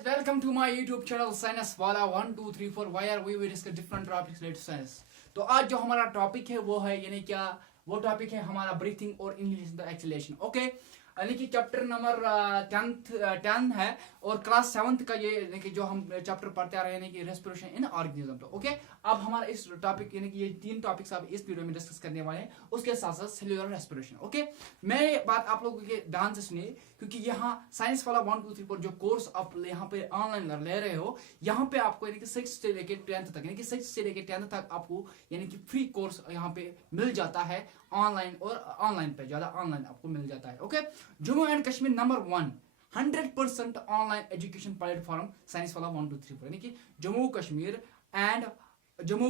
Welcome to my YouTube channel Science वाला 1 2 3 4 where we will discuss different topics related to science। तो आज जो हमारा टॉपिक है वो है यानी क्या वो टॉपिक है हमारा ब्रीथिंग और इंग्लिश द एक्सेलेरेशन। ओके, यानी कि चैप्टर नंबर 10 है और क्लास 7th का ये यानी कि जो हम चैप्टर पढ़ते आ रहे हैं यानी कि रेस्पिरेशन इन ऑर्गेनिज्म। तो ओके, अब हमारा इस टॉपिक यानी कि ये 3 टॉपिक्स आप इस वीडियो में डिस्कस करने वाले हैं, उसके साथ साथ सेल्यूलर रेस्पिरेशन। ओके, मैं बात आप लोगों के ध्यान से सुनिए क्योंकि यहाँ साइंस वाला 1 2 3 4 जो कोर्स आप यहाँ पे ऑनलाइन ले रहे हो, यहाँ पे आपको यानी कि 6th से लेके 10th तक यानी कि 6th से लेके 10th तक आपको यानी कि फ्री कोर्स यहाँ पे मिल जाता है ऑनलाइन, और ऑनलाइन पे ज्यादा ऑनलाइन आपको मिल जाता है। Okay, Jammu and Kashmir number 1 100% online education platform science वाला 1 2 3 4 यानी कि Jammu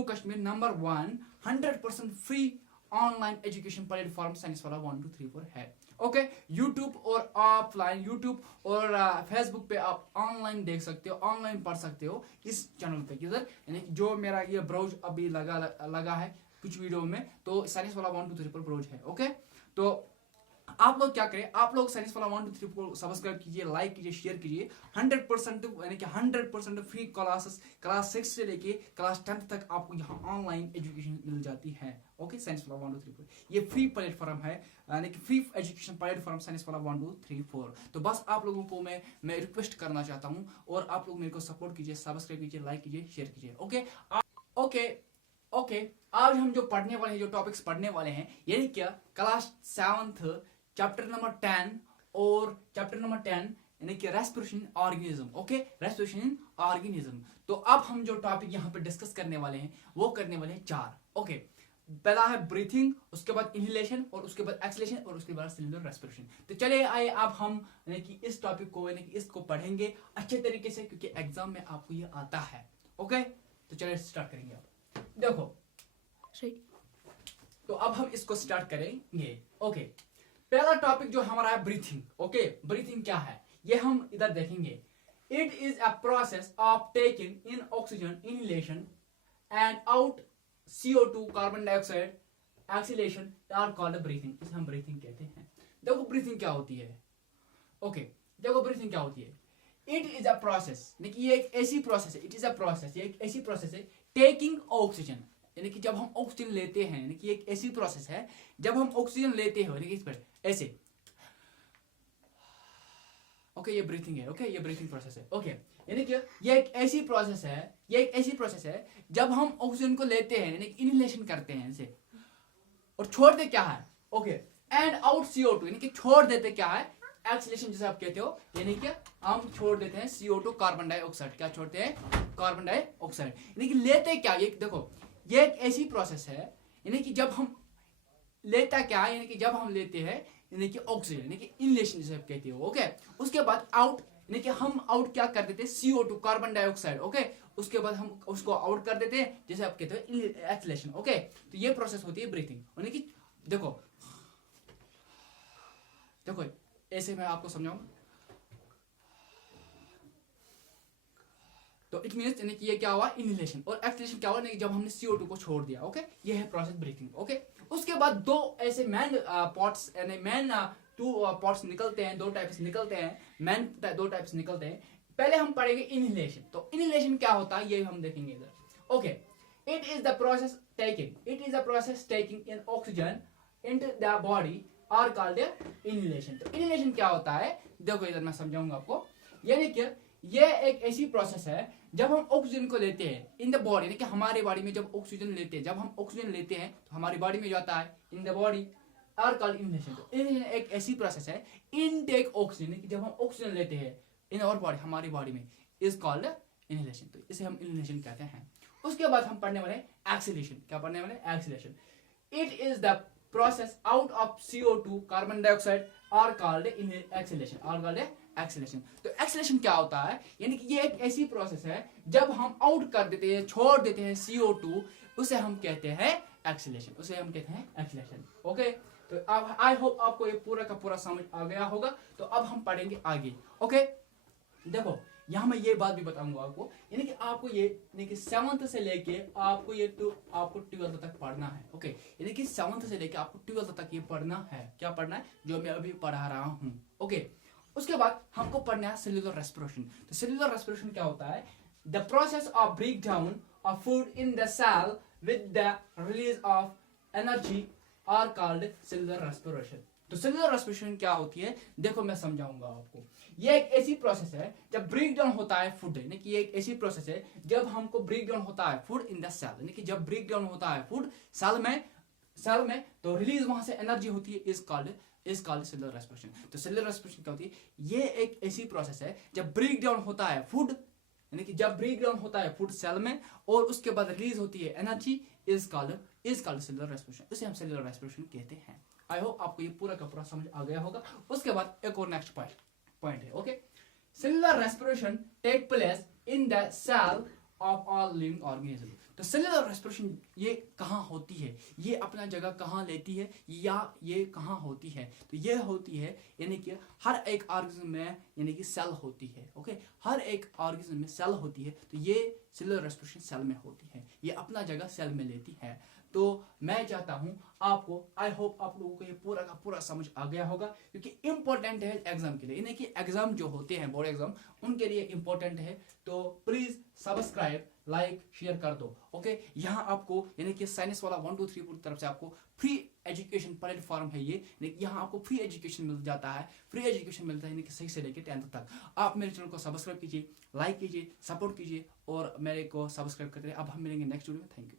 Kashmir number 1 100% free online education platform science वाला 1 2 3 4 है। ओके, यूट्यूब और ऑफलाइन यूट्यूब और फेसबुक पे आप ऑनलाइन देख सकते हो, ऑनलाइन पढ़ सकते हो इस चैनल पे किधर यानी कि जो मेरा ये ब्राउज अभी लगा है कुछ वीडियो में, तो साइंस वाला 1 2 3 4 ब्राउज है। ओके, तो आप लोग क्या करें, आप लोग साइंस वाला 1 2 3 4 सब्सक्राइब कीजिए, लाइक कीजिए, शेयर कीजिए। 100% यानी कि 100% फ्री क्लासेस क्लास 6 से लेके क्लास 10th तक आपको यहाँ ऑनलाइन एजुकेशन मिल जाती है। ओके, साइंस वाला 1 2 3 4 ये फ्री प्लेटफॉर्म है यानी कि फ्री एजुकेशन प्लेटफॉर्म साइंस वाला 1 2 3 4। तो बस आप लोगों को मैं रिक्वेस्ट करना चाहता हूँ और आप लोग मेरे को सपोर्ट कीजिए, सब्सक्राइब कीजिए, लाइक कीजिए, शेयर कीजिए। ओके, आज हम जो पढ़ने वाले हैं, जो टॉपिक्स पढ़ने वाले हैं यानी क्या क्लास 7th चैप्टर नंबर 10 और चैप्टर नंबर 10 यानी कि respiration organism. Okay, respiration organism. तो अब हम जो टॉपिक यहाँ पे डिस्कस करने वाले हैं वो करने वाले हैं 4। ओके, पहला है ब्रीथिंग, उसके बाद इनहेलेशन और उसके बाद एक्सलेशन और उसके बाद सेल्यूलर रेस्पिरेशन। तो चलिए आइए अब हम यानी कि इस टॉपिक को यानी कि इसको पढ़ेंगे अच्छे तरीके से क्योंकि एग्जाम में आपको ये आता है। ओके, तो चलिए स्टार्ट करेंगे। अब देखो तो अब हम इसको स्टार्ट करेंगे। ओके, पहला टॉपिक जो हमारा है ब्रीथिंग। ओके, ब्रीथिंग क्या है ये हम इधर देखेंगे। It is a process of taking in oxygen inhalation and out CO2 carbon dioxide exhalation are called breathing. इसे हम ब्रीथिंग कहते हैं। देखो ब्रीथिंग क्या होती है। ओके, देखो ब्रीथिंग क्या होती है। इट इज अ प्रोसेस, ये एक ऐसी प्रोसेस है, इट इज अ प्रोसेस, ये एक ऐसी प्रोसेस है टेकिंग ऑक्सीजन यानी कि जब हम ऑक्सीजन लेते हैं, यानी कि एक ऐसी प्रोसेस है जब हम ऑक्सीजन लेते हैं इस पर ऐसे। ओके, ये ब्रीथिंग है। ओके, ये ब्रीथिंग प्रोसेस है। ओके, यानी कि ये एक ऐसी प्रोसेस है, ये एक ऐसी प्रोसेस है जब हम ऑक्सीजन को लेते हैं यानी कि इनहेलेशन करते हैं ऐसे और छोड़ते क्या है। ओके, एंड आउट CO2 यानी कि छोड़ देते क्या है, एक्सलेशन जिसे आप कहते हो, यानी कि हम छोड़ देते हैं CO2 कार्बन डाइऑक्साइड। क्या छोड़ते हैं? Carbon dioxide. यानी कि लेते क्या, ये देखो ये एक ऐसी प्रोसेस है यानी कि जब हम लेता क्या है, यानी कि जब हम लेते हैं यानी कि ऑक्सीजन यानी कि इनहेलेशन जिसे आप कहते हो। ओके, उसके बाद आउट यानी कि हम आउट क्या कर देते हैं, CO2 कार्बन डाइऑक्साइड। ओके, उसके बाद हम उसको आउट कर देते हैं जैसे आप कहते हो एक्सलेशन। ओके, तो ये प्रोसेस होती है ब्रीथिंग। यानी कि देखो ऐसे मैं आपको समझाऊं तो इट मींस यानी कि ये क्या हुआ, इनहेलेशन, और एक्सलेशन क्या हुआ, जब हमने CO2 को छोड़ दिया। ओके, ये है प्रोसेस ब्रीथिंग। ओके, उसके बाद दो ऐसे मैन पॉट्स यानी मैन 2 पॉट्स निकलते हैं, 2 टाइप्स निकलते हैं, मैन 2 टाइप्स निकलते हैं। पहले हम पढ़ेंगे इनहेलेशन। तो इनहेलेशन क्या होता है ये हम देखेंगे इधर। Okay, it is the process taking in oxygen into the body are called inhalation. तो इनहेलेशन क्या होता है देखो इधर मैं समझाऊंगा आपको। यानी कि ये एक ऐसी प्रोसेस है जब हम ऑक्सीजन को लेते हैं इन द बॉडी, यानी कि हमारे बॉडी में जब ऑक्सीजन लेते हैं, जब हम ऑक्सीजन लेते हैं तो हमारी बॉडी में जाता है in the body are called inhalation. तो इनहेलेशन एक ऐसी प्रोसेस है इनटेक ऑक्सीजन कि जब हम ऑक्सीजन लेते हैं इन आवर बॉडी, हमारी बॉडी में, इज कॉल्ड इनहेलेशन। तो इसे हम इनहेलेशन कहते हैं। उसके बाद हम पढ़ने वाले एक्सहेलेशन। क्या पढ़ने वाले? Exhalation. It is the process out of CO2 carbon dioxide are called exhalation. तो एक्सहेलेशन क्या होता है, यानी कि ये एक ऐसी प्रोसेस है जब हम आउट कर देते हैं, छोड़ देते हैं CO2, उसे हम कहते हैं एक्सहेलेशन। ओके, तो अब आई होप आपको ये पूरा का पूरा समझ आ गया होगा। तो अब हम पढ़ेंगे आगे। ओके, देखो यहाँ मैं ये बात भी बताऊंगा आपको, यानी कि आपको ये यानी कि 7th से लेके आपको ये आपको 12th तक पढ़ना है। ओके, यानी कि 7th से लेके आपको 12th तक ये पढ़ना है। क्या पढ़ना है? जो मैं अभी पढ़ा रहा हूँ। ओके, उसके बाद हमको पढ़ना है सेल्यूलर रेस्पिरेशन। तो सेल्यूलर रेस्पिरेशन क्या होता है? The process of break down of food in the cell with the release of energy are called cellular respiration. तो सेल्यूलर रेस्पिरेशन क्या होती है, देखो मैं समझाऊंगा आपको। ये एक ऐसी प्रोसेस है जब ब्रेक डाउन होता है फूड, यानी कि ये एक ऐसी प्रोसेस है जब हमको ब्रेक डाउन होता है फूड इन द सेल, यानी कि जब ब्रेक डाउन होता है फूड सेल में तो रिलीज वहां से एनर्जी होती है, इज कॉल्ड सेल्यूलर रेस्पिरेशन। तो सेल्यूलर रेस्पिरेशन क्या होती है? ये एक ऐसी प्रोसेस है जब ब्रेक डाउन होता है फूड, यानी कि जब ब्रेक डाउन होता है फूड सेल में और उसके बाद रिलीज होती है energy, is called cellular respiration. इसे हम सेल्यूलर रेस्पिरेशन कहते हैं। आई होप आपको ये पूरा का पूरा समझ आ गया होगा। उसके बाद एक और नेक्स्ट पॉइंट है, okay. Cellular respiration take place in the cell of all living organism. तो सेल्यूलर रेस्पिरेशन ये कहाँ होती है, ये अपना जगह कहाँ लेती है, या ये कहाँ होती है? तो ये होती है यानी कि हर एक ऑर्गेनिज्म में, यानी कि सेल होती है, ओके। हर एक ऑर्गेनिज्म में सेल होती है, तो ये सेल्यूलर रेस्पिरेशन सेल में होती है, ये अपना जगह सेल में लेती है। तो मैं चाहता हूं आपको, आई होप आप लोगों को ये पूरा का पूरा समझ आ गया होगा, क्योंकि इंपॉर्टेंट है एग्जाम के लिए, यानी कि एग्जाम जो होते हैं बोर्ड एग्जाम उनके लिए इंपॉर्टेंट है। तो प्लीज सब्सक्राइब, लाइक, शेयर कर दो, ओके। यहाँ आपको यानी कि साइंस वाला 1 2 3 की तरफ से आपको फ्री एजुकेशन प्लेटफॉर्म है ये, यहाँ आपको फ्री एजुकेशन मिल जाता है, फ्री एजुकेशन मिलता है यानी कि 6 से लेकर 10th तक। आप मेरे चैनल को सब्सक्राइब कीजिए, लाइक कीजिए, सपोर्ट कीजिए और मेरे को सब्सक्राइब करते रहिए। अब हम मिलेंगे नेक्स्ट वीडियो में। Thank you.